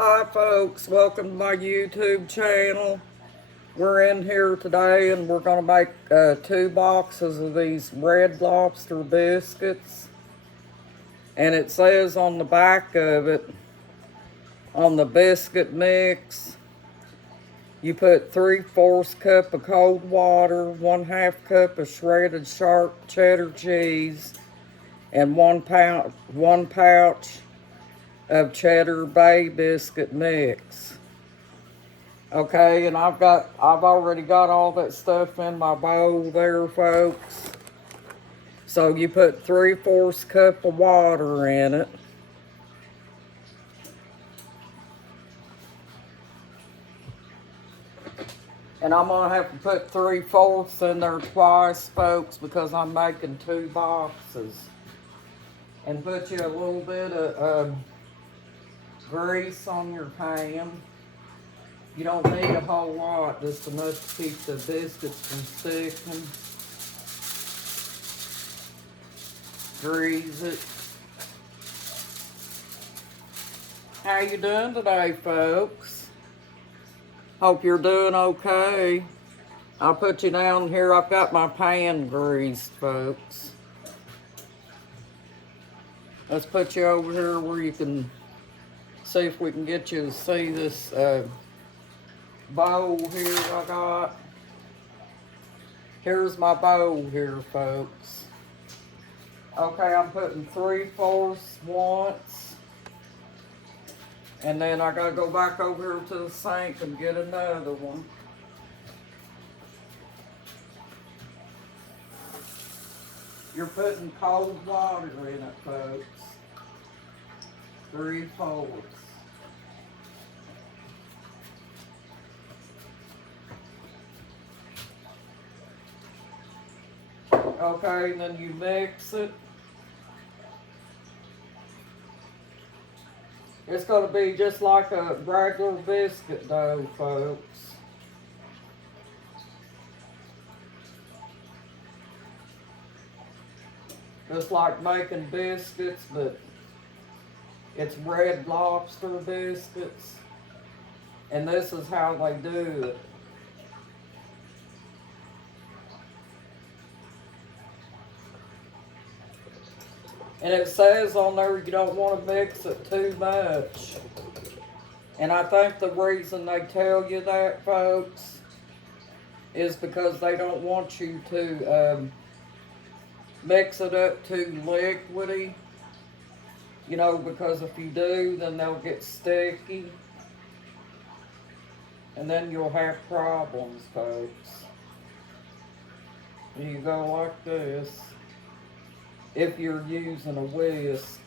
Hi folks, welcome to my YouTube channel. We're in here today and we're going to make 2 boxes of these red lobster biscuits. And it says on the back of it, on the biscuit mix, you put 3/4 cup of cold water, 1/2 cup of shredded sharp cheddar cheese, and 1 pouch of cheddar bay biscuit mix. Okay, and I've already got all that stuff in my bowl there, folks. So you put 3/4 cup of water in it. And I'm gonna have to put 3/4 in there twice, folks, because I'm making 2 boxes. And put you a little bit of grease on your pan. You don't need a whole lot, just enough to keep the biscuits from sticking. Grease it. How you doing today, folks? Hope you're doing okay. I'll put you down here. I've got my pan greased, folks. Let's put you over here where you can see if we can get you to see this bowl here I got. Here's my bowl here, folks. Okay, I'm putting 3/4 once. And then I gotta go back over here to the sink and get another one. You're putting cold water in it, folks. 3/4. Okay, and then you mix it. It's going to be just like a regular biscuit dough, folks. Just like making biscuits, but it's red lobster biscuits. And this is how they do it. And it says on there you don't want to mix it too much. And I think the reason they tell you that, folks, is because they don't want you to mix it up too liquidy. You know, because if you do, then they'll get sticky. And then you'll have problems, folks. You go like this. If you're using a whisk.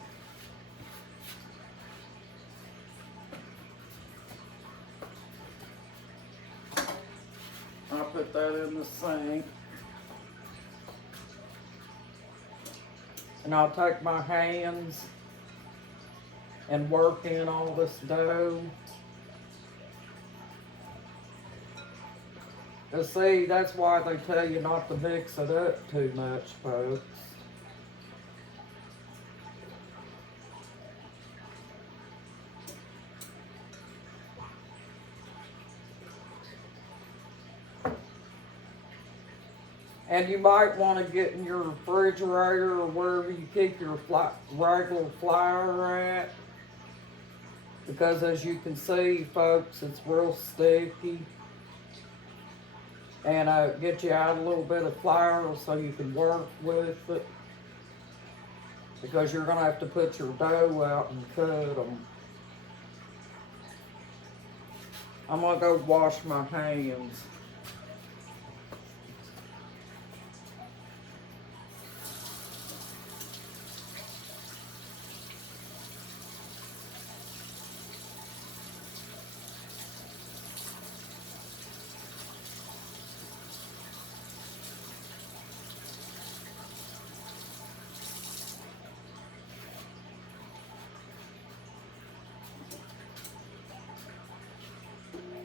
I'll put that in the sink. And I'll take my hands and work in all this dough. And see, that's why they tell you not to mix it up too much, folks. And you might want to get in your refrigerator or wherever you keep your regular flour at. Because as you can see, folks, it's real sticky. And get you out a little bit of flour so you can work with it. Because you're going to have to put your dough out and cut them. I'm going to go wash my hands.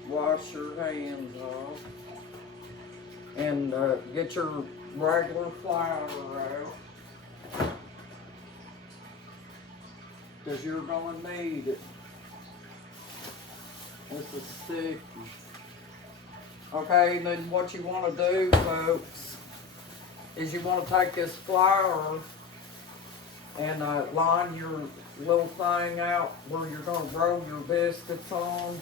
Wash your hands off and get your regular flour out because you're going to need it. This is sticky. Okay, and then what you want to do, folks, is you want to take this flour and line your little thing out where you're going to roll your biscuits on.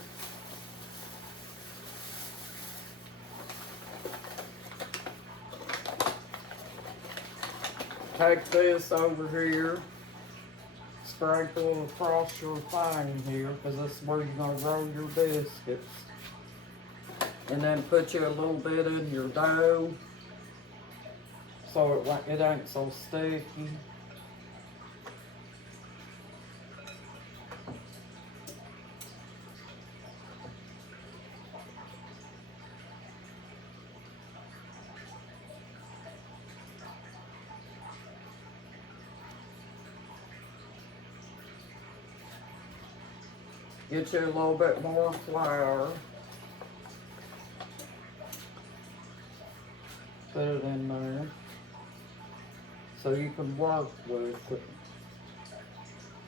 Take this over here, sprinkle across your thing here, because this is where you're going to roll your biscuits. And then put you a little bit in your dough so it ain't so sticky. Get you a little bit more flour. Put it in there so you can work with it.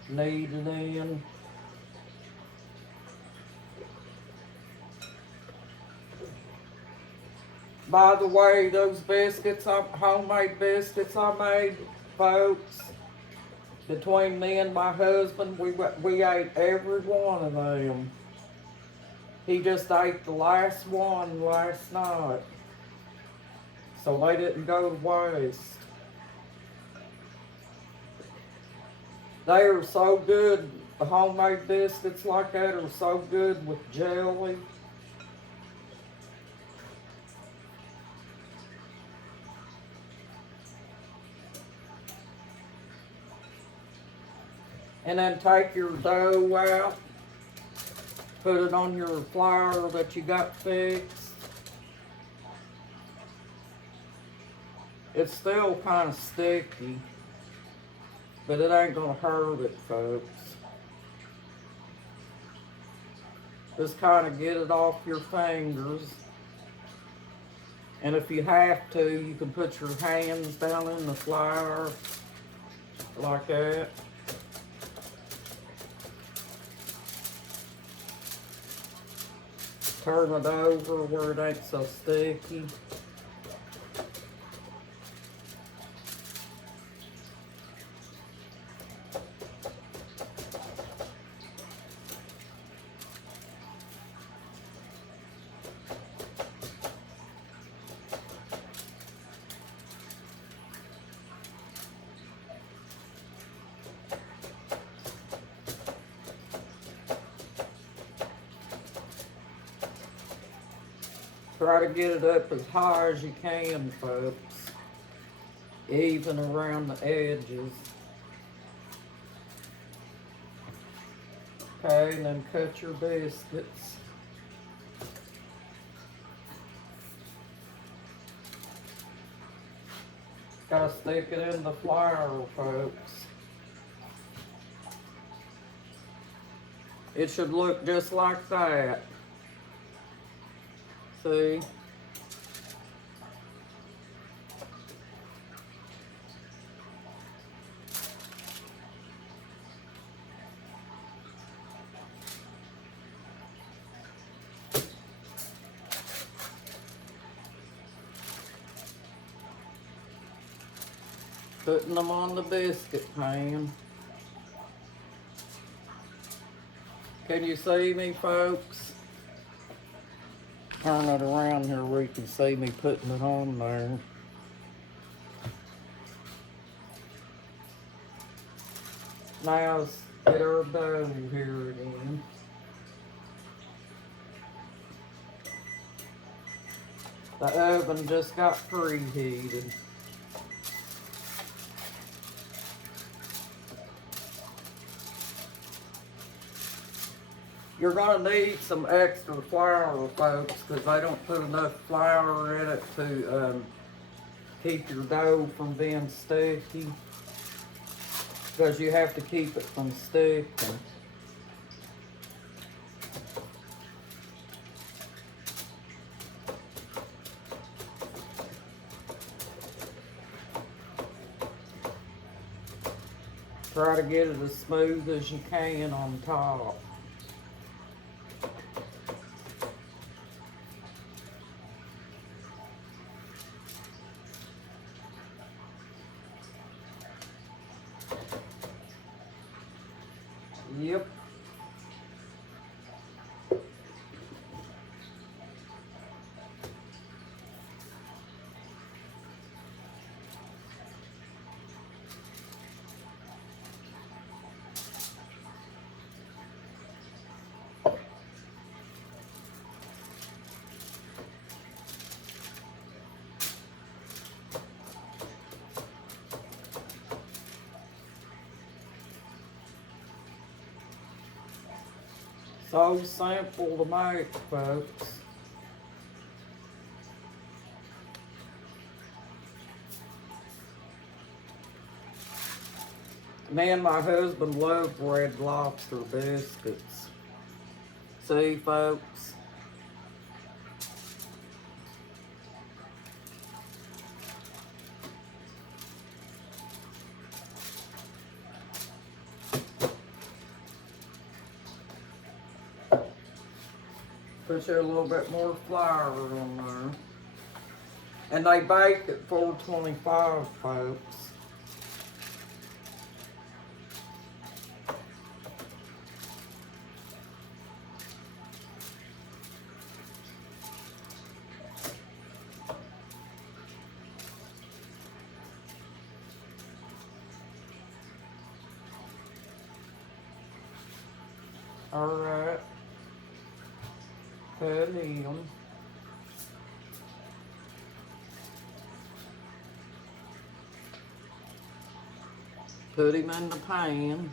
Knead it in. By the way, those biscuits, homemade biscuits I made, folks, between me and my husband, we ate every one of them. He just ate the last one last night, so they didn't go to waste. They are so good. The homemade biscuits like that are so good with jelly. And then take your dough out, put it on your flour that you got fixed. It's still kind of sticky, but it ain't gonna hurt it, folks. Just kind of get it off your fingers. And if you have to, you can put your hands down in the flour like that. Turn it over where it ain't so sticky. Try to get it up as high as you can, folks, even around the edges. Okay, and then cut your biscuits. Gotta stick it in the flour, folks. It should look just like that. See? Putting them on the biscuit pan. Can you see me, folks? Turn it around here where you can see me putting it on there. Now let's get our dough here again. The oven just got preheated. You're gonna need some extra flour, folks, because they don't put enough flour in it to keep your dough from being sticky. Because you have to keep it from sticking. Try to get it as smooth as you can on top. Yep. So simple to make, folks. Me and my husband love Red Lobster biscuits. See, folks? Put you a little bit more flour on there. And they bake at 425, folks. Alright. Put him. Put him in the pan.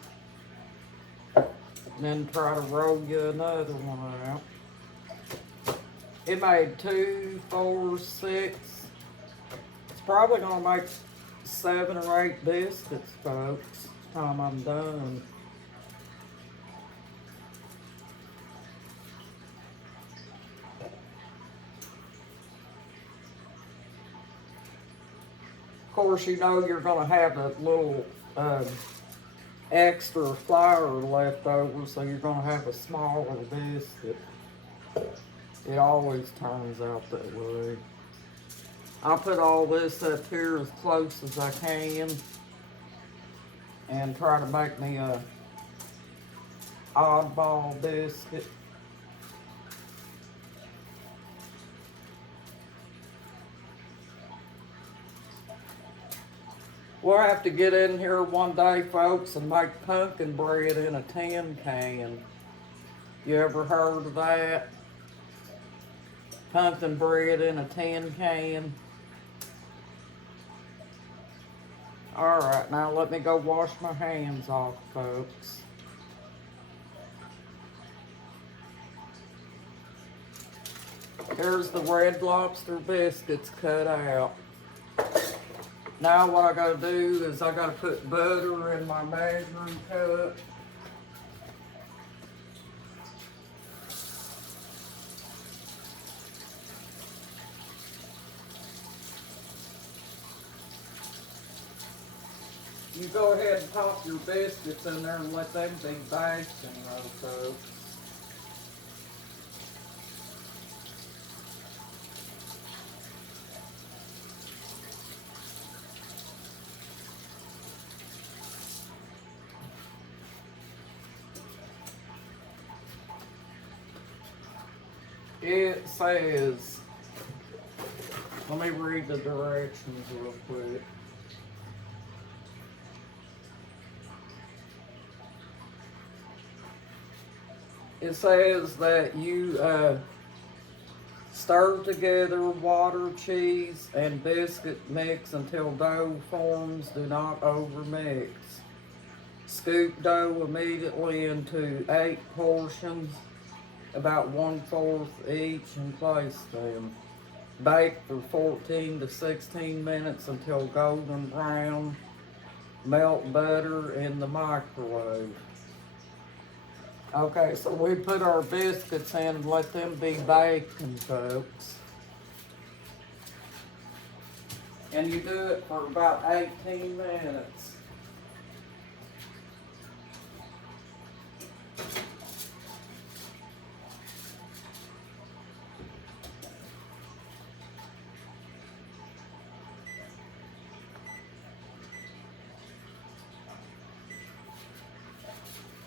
And then try to roll you another one out. It made 2, 4, 6. It's probably gonna make 7 or 8 biscuits, folks. Time I'm done. Of course, you know you're gonna have a little extra flour left over, so you're gonna have a smaller biscuit. It always turns out that way. I'll put all this up here as close as I can and try to make me a oddball biscuit. We'll have to get in here one day, folks, and make pumpkin bread in a tin can. You ever heard of that? Pumpkin bread in a tin can. Alright, now let me go wash my hands off, folks. Here's the Red Lobster biscuits cut out. Now what I gotta do is I gotta put butter in my measuring cup. You go ahead and pop your biscuits in there and let them be basting though, folks. It says, let me read the directions real quick. It says that you stir together water, cheese, and biscuit mix until dough forms. Do not overmix. Scoop dough immediately into 8 portions, about 1/4 each, and place them. Bake for 14 to 16 minutes until golden brown. Melt butter in the microwave. Okay, so we put our biscuits in and let them be baking, folks. And you do it for about 18 minutes.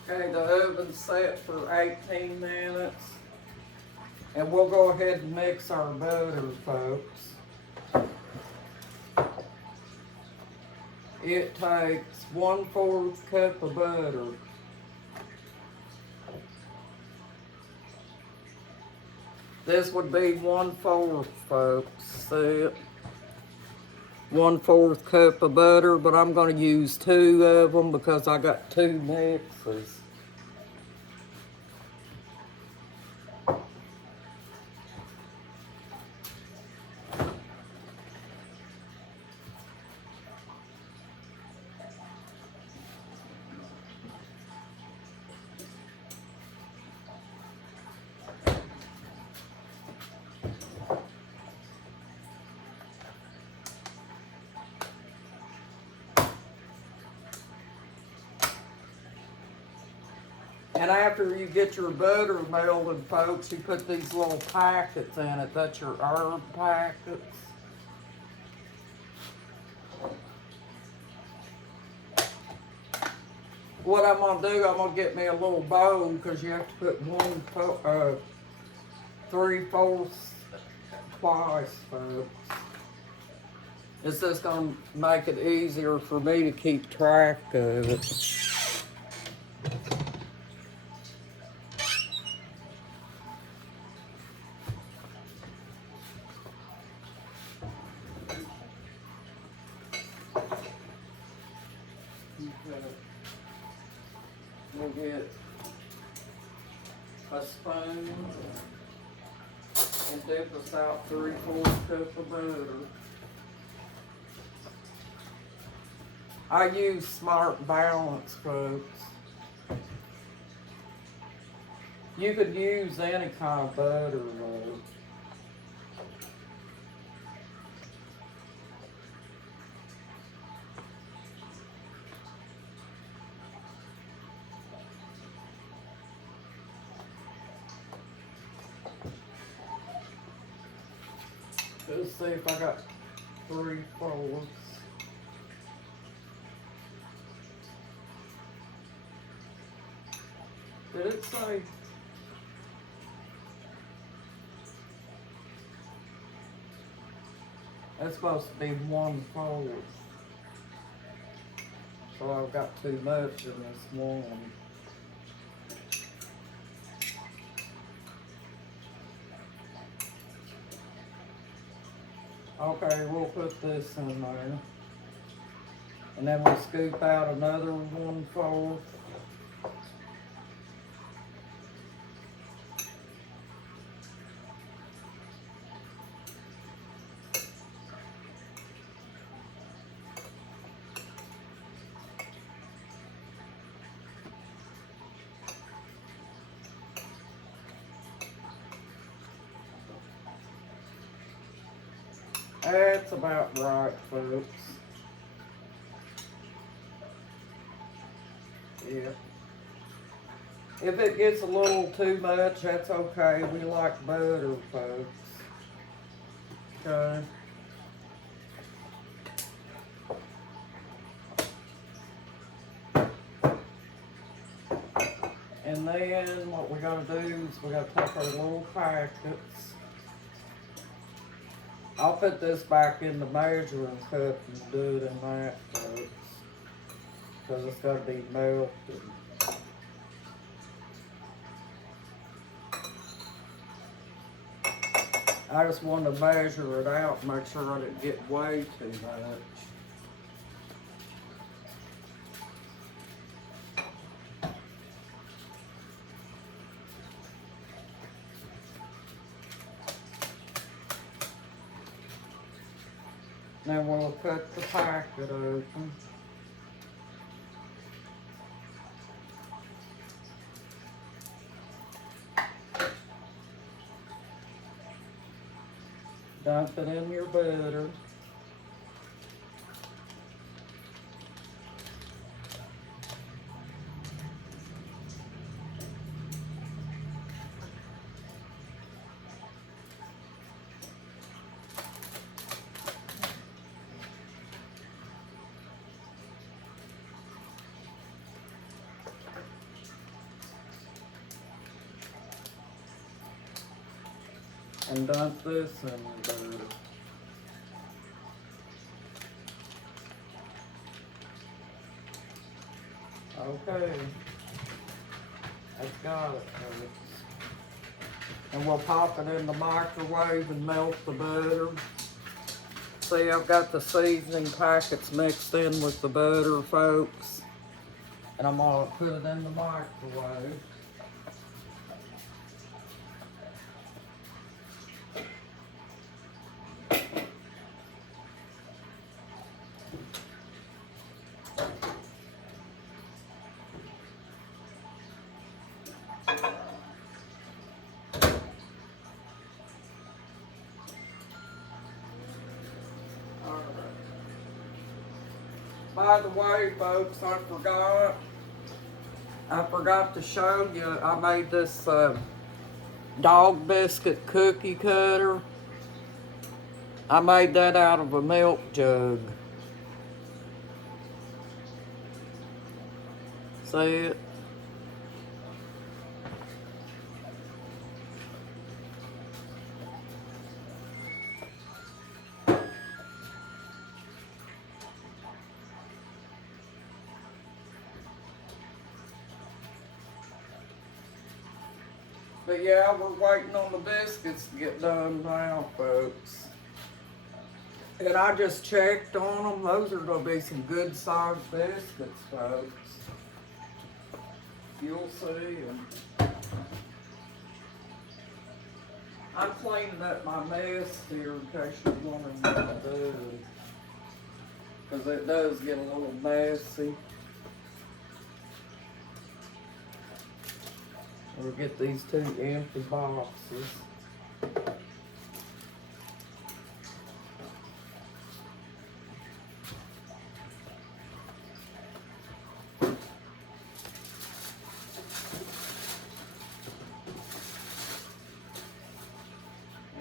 Okay, the oven's set for 18 minutes. And we'll go ahead and mix our butter, folks. It takes 1/4 cup of butter. This would be 1/4, folks. See it? 1/4 cup of butter, but I'm going to use 2 of them because I got 2 mixes. And after you get your butter melted, folks, you put these little packets in it. That's your herb packets. What I'm going to do, I'm going to get me a little bowl because you have to put 3/4 twice, folks. It's just going to make it easier for me to keep track of it. We'll get a spoon and dip us out 3/4 cup of butter. I use Smart Balance, folks. You could use any kind of butter, though. Let's see if I got 3/4. Did it say? That's supposed to be 1/4. So I've got too much in this one. Okay, we'll put this in there. And then we'll scoop out another 1/4. That's about right, folks. Yeah. If it gets a little too much, that's okay. We like butter, folks. Okay. And then what we gotta do is we gotta take our little packets. I'll put this back in the measuring cup and do it in that, folks. Because it's gotta be melted. I just wanted to measure it out and make sure I didn't get way too much. Then we'll cut the packet open. Dump it in your butter. and dunk this in the butter. Okay, that's got it, folks. And we'll pop it in the microwave and melt the butter. See, I've got the seasoning packets mixed in with the butter, folks. And I'm gonna put it in the microwave. By the way, folks, I forgot to show you, I made this dog biscuit cookie cutter. I made that out of a milk jug. See it? But yeah, we're waiting on the biscuits to get done now, folks. And I just checked on them. Those are going to be some good sized biscuits, folks. You'll see them. I'm cleaning up my mess here in case you're wondering what I do. Because it does get a little messy. We'll get these 2 empty boxes.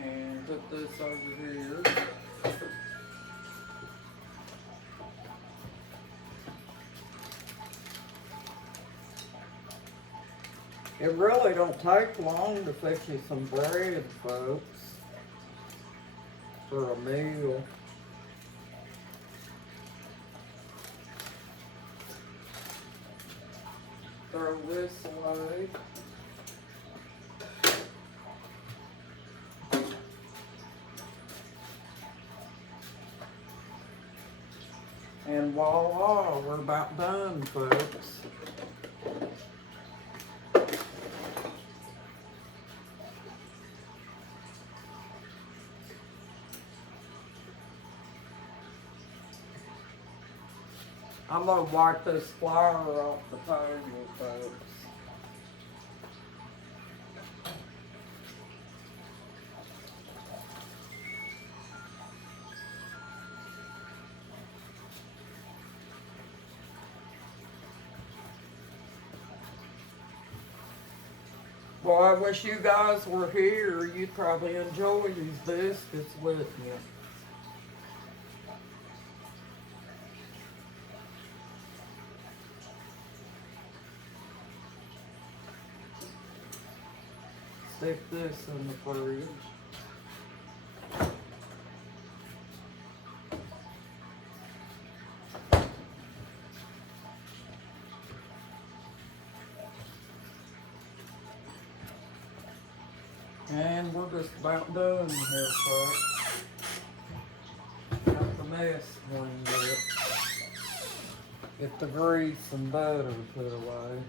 And put this over here. It really don't take long to fix you some bread, folks, for a meal. Throw this away. And voila, we're about done, folks. I'm gonna wipe this flour off the table, folks. Well, I wish you guys were here. You'd probably enjoy these biscuits with me. Stick this in the fridge. And we're just about done here, folks. Got the mess cleaned up. Get the grease and butter put away.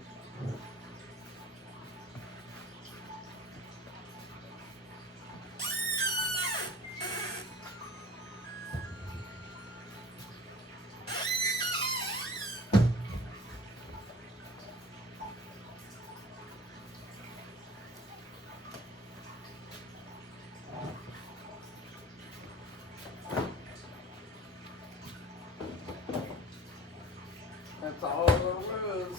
That's all there was.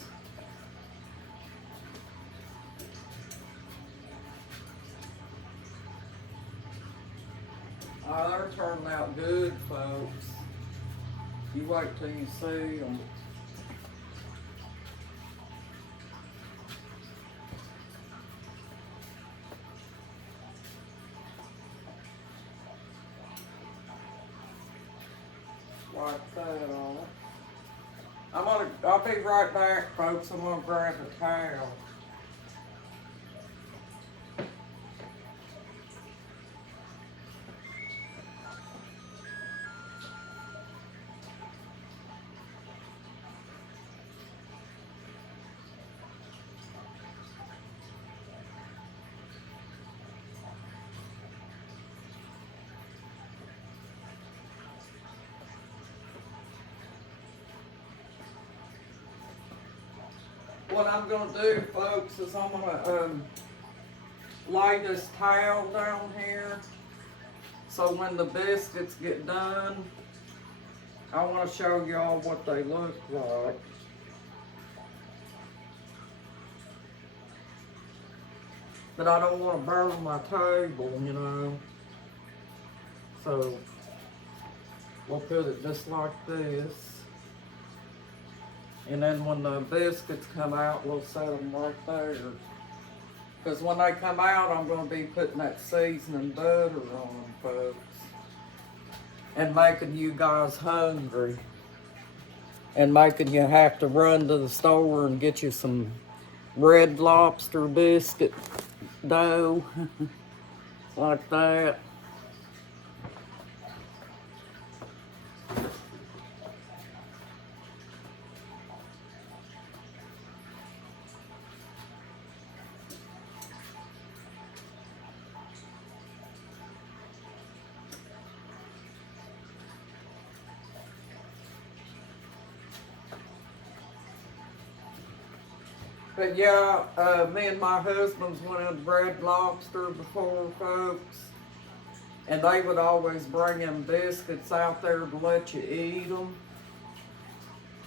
Oh, they're turning out good, folks. You wait till you see them. like that on it. I'll be right back, folks. I'm gonna grab a towel. What I'm gonna do, folks, is I'm gonna lay this towel down here, so when the biscuits get done, I want to show y'all what they look like. But I don't want to burn my table, you know. So we'll put it just like this. And then when the biscuits come out, we'll set them right there. Because when they come out, I'm going to be putting that seasoning butter on them, folks. And making you guys hungry. And making you have to run to the store and get you some Red Lobster biscuit dough. Like that. But yeah, me and my husband's went in Red Lobster before, folks. And they would always bring them biscuits out there to let you eat them.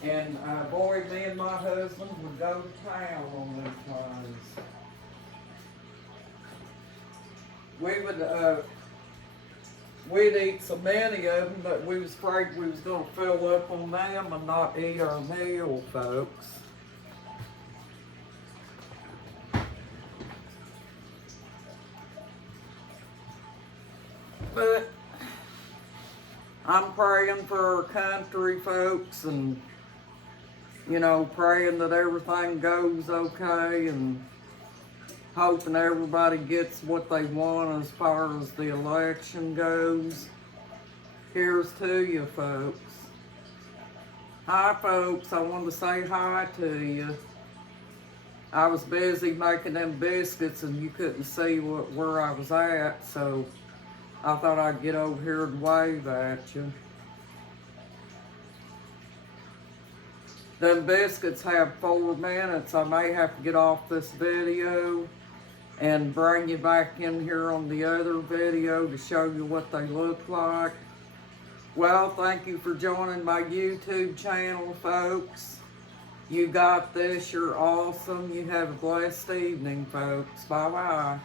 And boy, me and my husband would go to town on these things. We would, we'd eat so many of them that we was afraid we was gonna fill up on them and not eat our meal, folks. But I'm praying for our country, folks, and, you know, praying that everything goes okay and hoping everybody gets what they want as far as the election goes. Here's to you, folks. Hi, folks. I wanted to say hi to you. I was busy making them biscuits and you couldn't see where I was at, so I thought I'd get over here and wave at you. Them biscuits have 4 minutes. I may have to get off this video and bring you back in here on the other video to show you what they look like. Well, thank you for joining my YouTube channel, folks. You got this. You're awesome. You have a blessed evening, folks. Bye-bye.